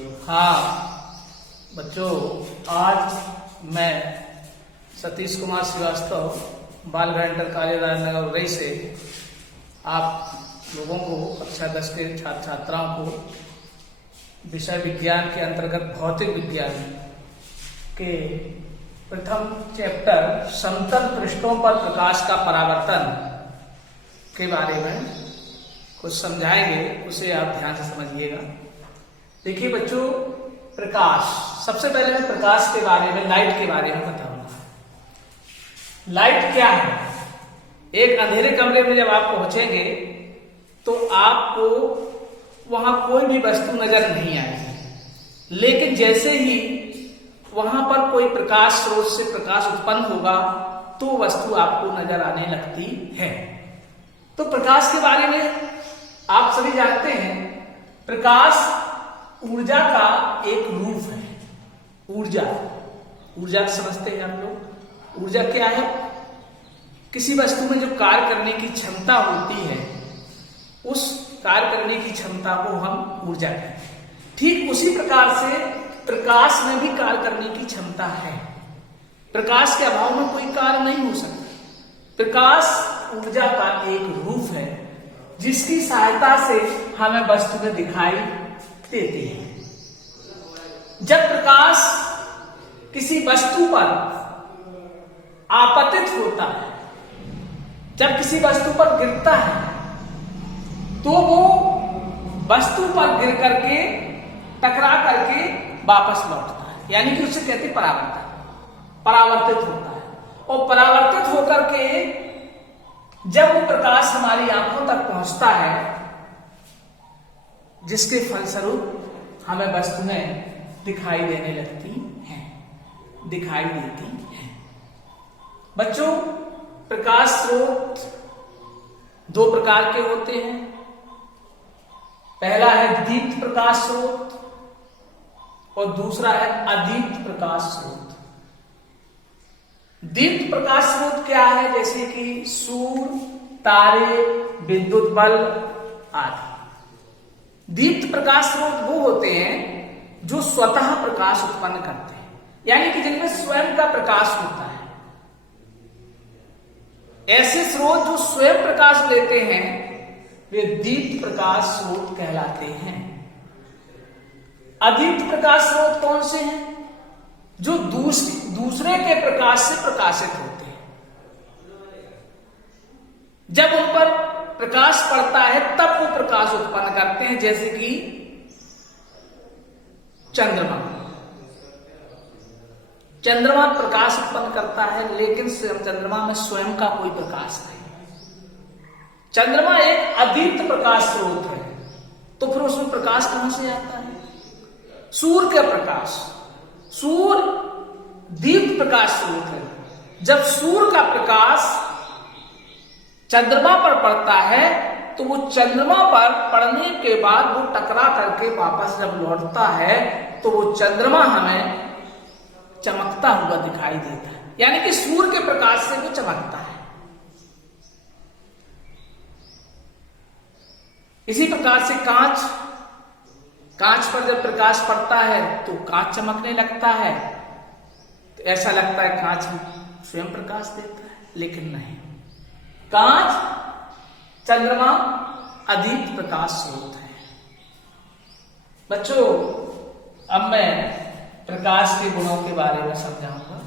हाँ बच्चों, आज मैं सतीश कुमार श्रीवास्तव बालगढ़ इंटर कॉलेज राजनगर उरई से आप लोगों को कक्षा 10 के छात्र छात्राओं को विषय विज्ञान के अंतर्गत भौतिक विज्ञान के प्रथम चैप्टर समतल पृष्ठों पर प्रकाश का परावर्तन के बारे में कुछ समझाएंगे, उसे आप ध्यान से समझिएगा। देखिए बच्चों, प्रकाश, सबसे पहले मैं प्रकाश के बारे में, लाइट के बारे में बताऊंगा। लाइट क्या है? एक अंधेरे कमरे में जब आप पहुंचेंगे तो आपको वहां कोई भी वस्तु नजर नहीं आएगी, लेकिन जैसे ही वहां पर कोई प्रकाश स्रोत से प्रकाश उत्पन्न होगा तो वस्तु आपको नजर आने लगती है। तो प्रकाश के बारे में आप सभी जानते हैं, प्रकाश ऊर्जा का एक रूप है। ऊर्जा समझते हैं हम लोग। ऊर्जा क्या है? किसी वस्तु में जो कार्य करने की क्षमता होती है, उस कार्य करने की क्षमता को हम ऊर्जा कहते हैं। ठीक उसी प्रकार से प्रकाश में भी कार्य करने की क्षमता है। प्रकाश के अभाव में कोई कार्य नहीं हो सकता। प्रकाश ऊर्जा का एक रूप है जिसकी सहायता से हमें वस्तुएं दिखाई देती हैं। जब प्रकाश किसी वस्तु पर आपतित होता है, जब किसी वस्तु पर गिरता है, तो वो वस्तु पर गिर करके टकरा करके वापस लौटता है, यानी कि उसे कहते परावर्तित होता है। और परावर्तित होकर के जब वो प्रकाश हमारी आंखों तक पहुंचता है, जिसके फलस्वरूप हमें वस्तुएं दिखाई देने लगती हैं, दिखाई देती हैं। बच्चों, प्रकाश स्रोत दो प्रकार के होते हैं। पहला है दीप्त प्रकाश स्रोत और दूसरा है अदीप्त प्रकाश स्रोत। दीप्त प्रकाश स्रोत क्या है? जैसे कि सूर्य, तारे, विद्युत बल्ब आदि। दीप्त प्रकाश स्रोत वो होते हैं जो स्वतः प्रकाश उत्पन्न करते हैं, यानी कि जिनमें स्वयं का प्रकाश होता है। ऐसे स्रोत जो स्वयं प्रकाश लेते हैं वे दीप्त प्रकाश स्रोत कहलाते हैं। अदीप्त प्रकाश स्रोत कौन से हैं? जो दूसरे के प्रकाश से प्रकाशित होते हैं। जब उन पर प्रकाश पड़ता है तब वो प्रकाश उत्पन्न करते हैं, जैसे कि चंद्रमा प्रकाश उत्पन्न करता है, लेकिन चंद्रमा में स्वयं का कोई प्रकाश नहीं। चंद्रमा एक अदीप्त प्रकाश स्रोत है, तो फिर उसमें प्रकाश कहां से आता है? सूर्य का प्रकाश। सूर्य दीप्त प्रकाश स्रोत है। जब सूर्य का प्रकाश चंद्रमा पर पड़ता है तो वो चंद्रमा पर पड़ने के बाद वो टकरा करके वापस जब लौटता है तो वो चंद्रमा हमें चमकता हुआ दिखाई देता है, यानी कि सूर्य के प्रकाश से वो चमकता है। इसी प्रकार से कांच पर जब प्रकाश पड़ता है तो कांच चमकने लगता है, तो ऐसा लगता है कांच स्वयं प्रकाश देता है, लेकिन नहीं। कांच, चंद्रमा अदीप्त प्रकाश स्रोत है। बच्चों, अब मैं प्रकाश के गुणों के बारे में समझाऊंगा।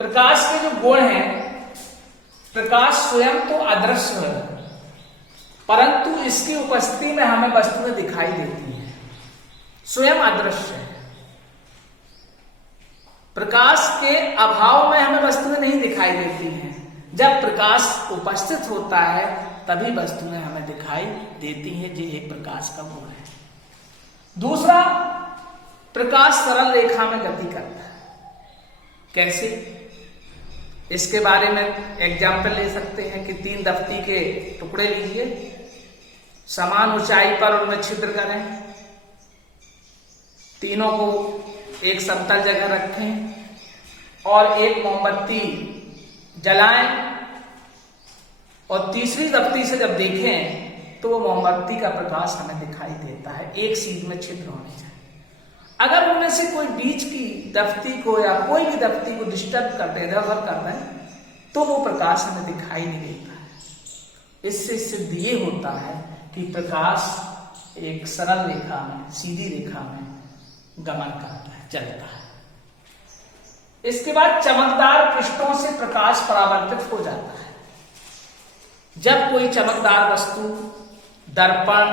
प्रकाश के जो गुण हैं, प्रकाश स्वयं तो अदृश्य है, परंतु इसकी उपस्थिति में हमें वस्तुएं दिखाई देती हैं। स्वयं अदृश्य है। प्रकाश के अभाव में हमें वस्तुएं नहीं दिखाई देती हैं। जब प्रकाश उपस्थित होता है तभी वस्तुएं हमें दिखाई देती हैं। ये एक प्रकाश का गुण है। दूसरा, प्रकाश सरल रेखा में गति करता है। कैसे? इसके बारे में एग्जाम्पल ले सकते हैं कि 3 दफ्ती के टुकड़े लीजिए, समान ऊंचाई पर उनमें छिद्र करें, तीनों को एक समतल जगह रखें और एक मोमबत्ती जलाएं, और तीसरी दफ्ती से जब देखें तो वो मोमबत्ती का प्रकाश हमें दिखाई देता है। एक सीध में छिद्र होने चाहिए। अगर उनमें से कोई बीच की दफ्ती को या कोई भी दफ्ती को डिस्टर्ब करते हैं, इधर उधर कर रहे हैं, तो वो प्रकाश हमें दिखाई नहीं देता है। इससे सिद्ध ये होता है कि प्रकाश एक सरल रेखा में, सीधी रेखा में गमन करता है, चलता है। इसके बाद चमकदार पृष्ठों से प्रकाश परावर्तित हो जाता है। जब कोई चमकदार वस्तु, दर्पण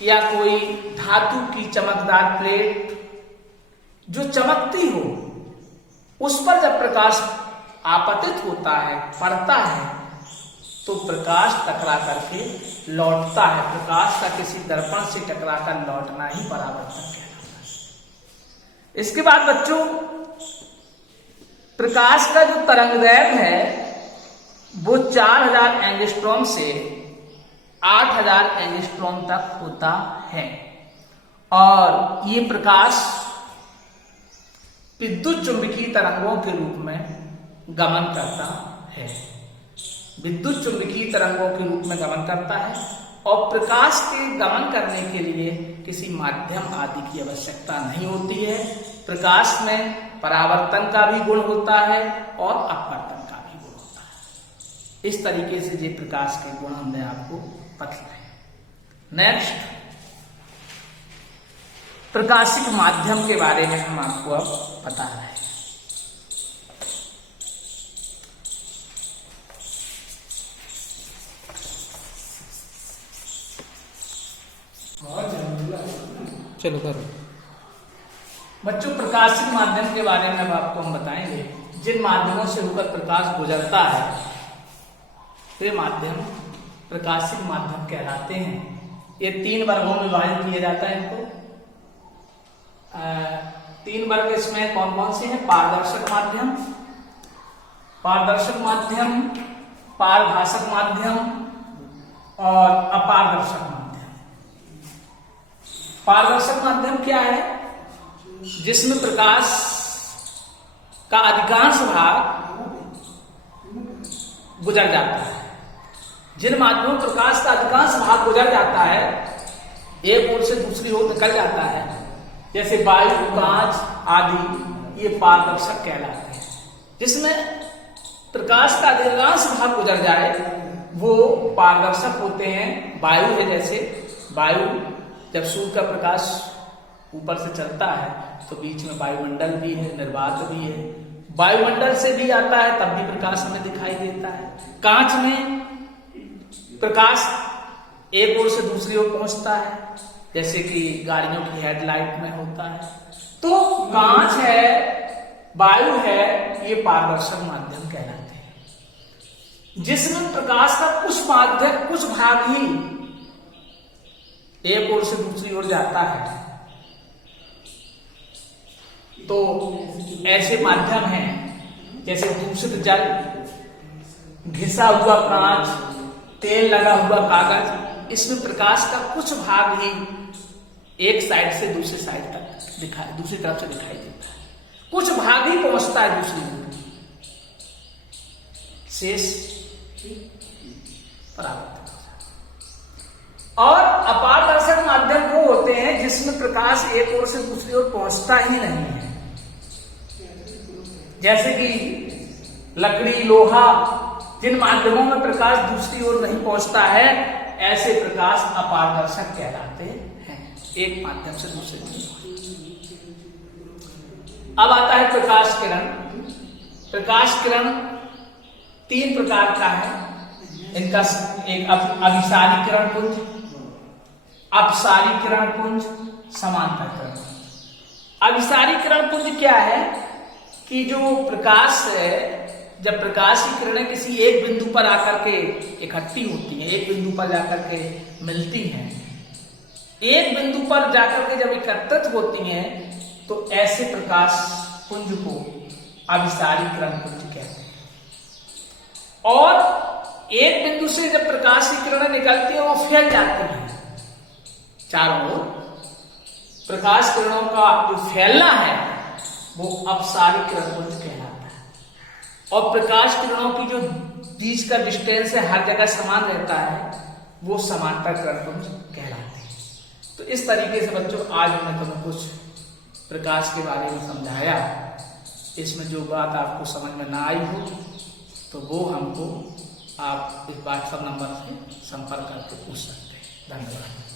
या कोई धातु की चमकदार प्लेट जो चमकती हो, उस पर जब प्रकाश आपतित होता है, पड़ता है, तो प्रकाश टकरा करके लौटता है। प्रकाश का किसी दर्पण से टकरा कर लौटना ही परावर्तन कहलाता है। इसके बाद बच्चों, प्रकाश का जो तरंगदैर्घ्य है वो 4000 एंगस्ट्रॉम से 8000 एंगस्ट्रॉम तक होता है। और ये प्रकाश विद्युत चुंबकीय तरंगों के रूप में गमन करता है। विद्युत चुंबकीय तरंगों के रूप में गमन करता है। और प्रकाश के गमन करने के लिए किसी माध्यम आदि की आवश्यकता नहीं होती है। प्रकाश में परावर्तन का भी गुण होता है और अपवर्तन का भी गुण होता है। इस तरीके से ये प्रकाश के गुण हमने आपको बतलाए। नेक्स्ट, प्रकाशिक माध्यम के बारे में हम आपको अब बता रहे हैं। चलो करो बच्चों, प्रकाशिक माध्यम के बारे में अब आपको हम बताएंगे। जिन माध्यमों से होकर प्रकाश गुजरता है वे माध्यम प्रकाशिक माध्यम कहलाते हैं। ये 3 वर्गों में विभाजित किया जाता है इनको। 3 वर्ग इसमें कौन कौन से हैं? पारदर्शक माध्यम, पारभाषक माध्यम और अपारदर्शक माध्यम। पारदर्शक माध्यम क्या है? जिसमें प्रकाश का अधिकांश भाग गुजर जाता है। जिन माध्यमों में प्रकाश का अधिकांश भाग गुजर जाता है, एक ओर से दूसरी ओर निकल जाता है, जैसे वायु, कांच आदि, ये पारदर्शक कहलाते हैं। जिसमें प्रकाश का अधिकांश भाग गुजर जाए वो पारदर्शक होते हैं। वायु है, जैसे वायु जब सूर्य का प्रकाश ऊपर से चलता है तो बीच में वायुमंडल भी है, निर्वात भी है। वायुमंडल से भी आता है तब भी प्रकाश हमें दिखाई देता है। कांच में प्रकाश एक ओर से दूसरी ओर पहुंचता है, जैसे कि गाड़ियों की हेडलाइट में होता है। तो कांच है, वायु है, ये पारदर्शक माध्यम कहलाते हैं। जिसमें प्रकाश का कुछ भाग ही एक ओर से दूसरी ओर जाता है, तो ऐसे माध्यम हैं जैसे दूषित जल, घिसा हुआ कांच, तेल लगा हुआ कागज। इसमें प्रकाश का कुछ भाग ही एक साइड से दूसरी साइड तक दूसरी तरफ से दिखाई देता है। कुछ भाग ही पहुंचता है दूसरी ओर, शेष परावर्तित। और अपारदर्शक माध्यम वो होते हैं जिसमें प्रकाश एक ओर से दूसरी ओर पहुंचता ही नहीं है, जैसे कि लकड़ी, लोहा। जिन माध्यमों में प्रकाश दूसरी ओर नहीं पहुंचता है, ऐसे प्रकाश अपारदर्शक कहलाते हैं, एक माध्यम से दूसरे में। अब आता है प्रकाश किरण। प्रकाश किरण 3 प्रकार का है। इनका एक अभिसारी किरण पुंज, अपसारी किरण पुंज, समांतर किरण पुंज। अभिसारी किरण पुंज क्या है कि जो प्रकाश है, जब प्रकाश की किरणें किसी एक बिंदु पर आकर के इकट्ठी होती हैं, एक बिंदु पर जाकर के मिलती हैं, एक बिंदु पर जाकर के जब एकत्रित होती हैं, तो ऐसे प्रकाश पुंज को अभिसारी किरण पुंज कहते हैं। और एक बिंदु से जब प्रकाश की किरणें निकलती हैं, वो फैल जाती हैं चारों ओर। प्रकाश किरणों का जो फैलना है वो अपसारी किरण पुंज कहलाता है। और प्रकाश किरणों की जो बीच का डिस्टेंस है हर जगह समान रहता है, वो समांतर त्रिपुंज कहलाते हैं। तो इस तरीके से बच्चों आज हमने तुम्हें कुछ प्रकाश के बारे में समझाया। इसमें जो बात आपको समझ में ना आई हो तो वो हमको आप इस व्हाट्सएप नंबर से संपर्क करके पूछ सकते हैं। धन्यवाद।